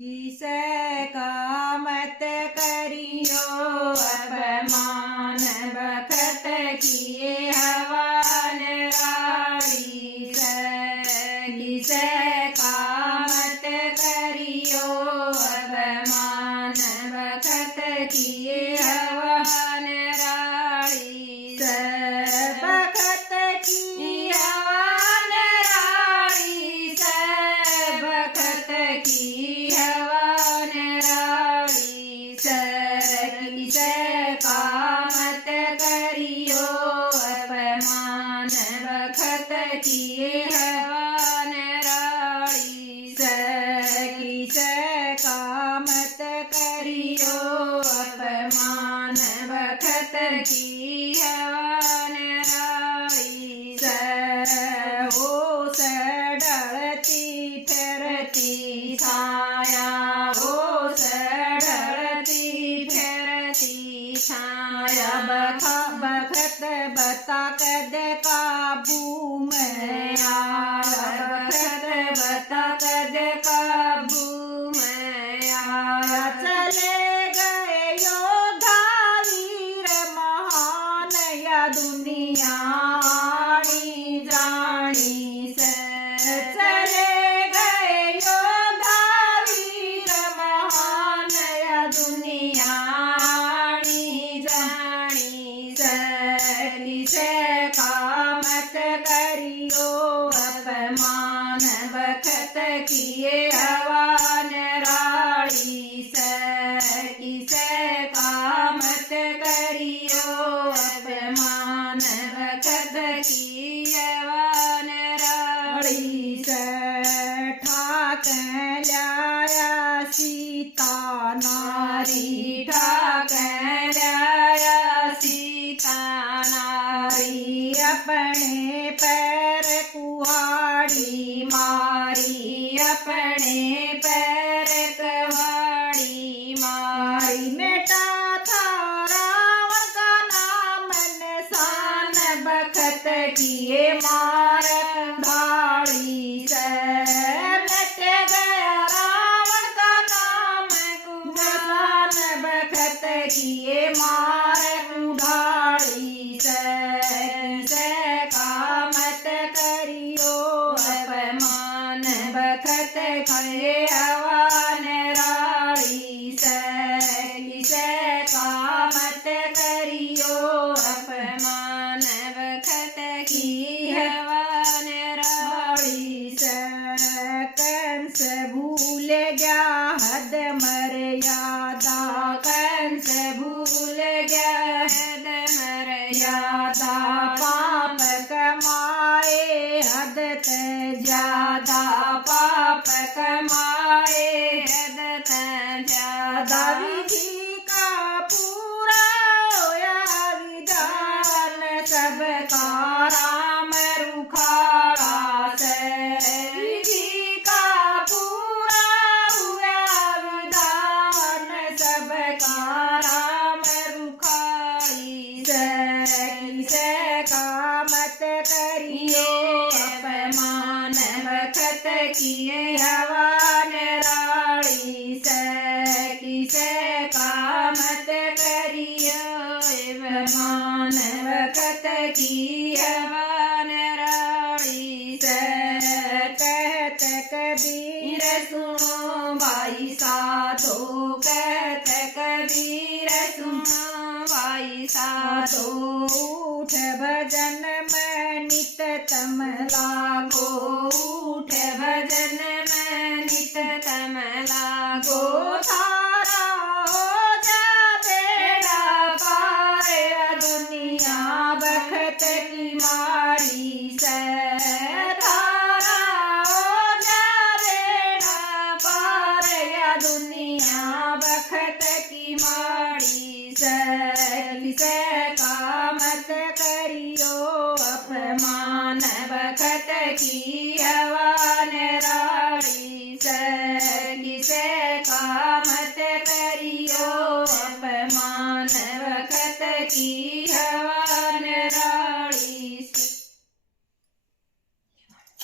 किसे का मत करियो अपमान, बखत किए हवन राड़ी से। किसे का मत करियो अपमान, बखत किए हवन राड़ी से। बखत की हवन राड़ी से, बखत की हवन राड़ी से। किसे का मत करियो अपमान, बखत किए हवन राड़ी से। किसे का मत करियो अपमान, बखत की हवन राड़ी से। हो से ढलती फिरती छाया, हो से ढलती फिरती छाया। बखत बता कद काबू में आया, बखत बता कद काबू में आया। चले गए योद्धा वीर महान, या दुनिया आनी जानी से। चले गए योद्धा वीर महान, या दुनिया आनी जानी से। किसे का मत करियो अपमान, बखत किए हवन राड़ी से। किसे का मत करियो अपमान, बखत किए हवन राड़ी से। ठाक लाया सीता नारी, ठाक लाया सीता नारी। अपने पैर कुहाड़ी मारी, अपने पैर कुहाड़ी मारी। मिटा था रावण का नाम निशान, बखत किए मार कुल्हाड़ी से। मिट गया रावण का नाम निशान, बखत किए मार कुल्हाड़ी से। किसे का मत करियो अपमान, बखत किए हवन राड़ी से। किसे का मत करियो अपमान, बखत की हवन राड़ी से। कंस भूल गया हद मर्यादा, कंस भूल गया हद मर्यादा। पाप कमाए हद से ज्यादा, पाप कमाए हद से ज्यादा। विधि का पूरा होया विधान, सबका राम रुखाड़ा से। विधि का पूरा हुआ विधान, सबका राम रुखाड़ी से। किसे का मत करियो अपमान, बखत किए हवन राड़ी से। किसे का मत करियो अपमान, बखत की हवन राड़ी से। कहत कबीर सुनो भाई साधो, कहत कबीर सुनो भाई साधो। उठ भजन में नित तम लागो, उठ भजन में नित तम लागो।